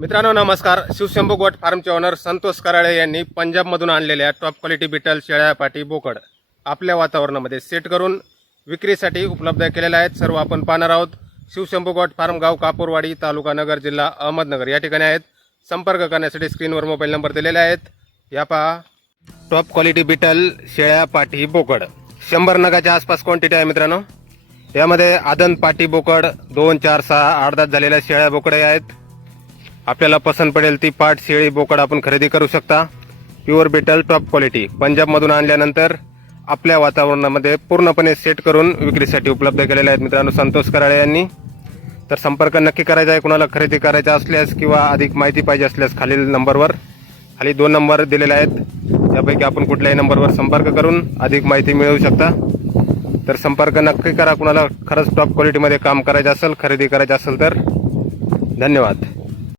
मित्रांनो नमस्कार. शिवशंभू गोट फार्मचे ओनर संतोष कराळे यांनी पंजाबमधून आणलेल्या टॉप क्वालिटी बिटल शेळ्या पाटी बोकड आपल्या वातावरणामध्ये सेट करून विक्रीसाठी उपलब्ध केलेल्या आहेत. सर्व आपण पाहणार आहोत. शिवशंभू गोट फार्म गाव कापूरवाडी तालुका नगर जिल्हा अहमदनगर. या ठिकाणी आहेत. संपर्क करण्यासाठी स्क्रीनवर मोबाईल नंबर दिलेले आहेत. या पहा. टॉप क्वालिटी बिटल शेळ्या पाटी बोकड. शंभर नगाच्या आसपास क्वांटिटी आहे मित्रांनो. यामध्ये आदन पाटी बोकड दोन चार सहा आठ झालेल्या शेळ्या बोकडे आहेत. आपल्याला पसंत पडेल ती पाट शेळी बोकड आपण खरेदी करू शकता. प्युअर बेटल टॉप क्वालिटी पंजाबमधून आणल्यानंतर आपल्या वातावरणामध्ये पूर्णपणे सेट करून विक्रीसाठी उपलब्ध केलेले आहेत मित्रांनो संतोष कराळे यांनी. तर संपर्क नक्की करायचा आहे. कुणाला खरेदी करायचा असल्यास किंवा अधिक माहिती पाहिजे असल्यास खालील नंबरवर खाली दोन नंबर दिलेले आहेत. त्यापैकी आपण कुठल्याही नंबरवर संपर्क करून अधिक माहिती मिळवू शकता. तर संपर्क नक्की करा. कुणाला खरंच टॉप क्वालिटीमध्ये काम करायचं असेल खरेदी करायचं असेल तर. धन्यवाद.